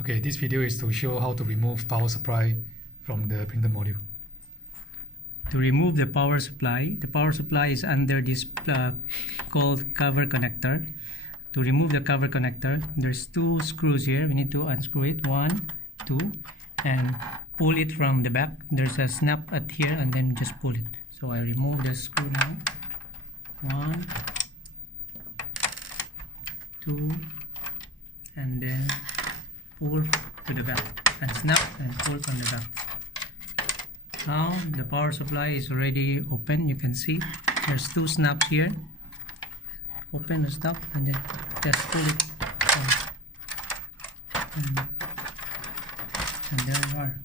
Okay, this video is to show how to remove power supply from the printer module. To remove the power supply is under this called cover connector. To remove the cover connector, there's two screws here. We need to unscrew it, 1, 2, and pull it from the back. There's a snap at here, and then just pull it. So I remove the screw now. 1, 2, and then pull to the back, and snap and pull from the back. Now the power supply is already open. You can see there's two snaps here. Open the snap and then just pull it and there you are.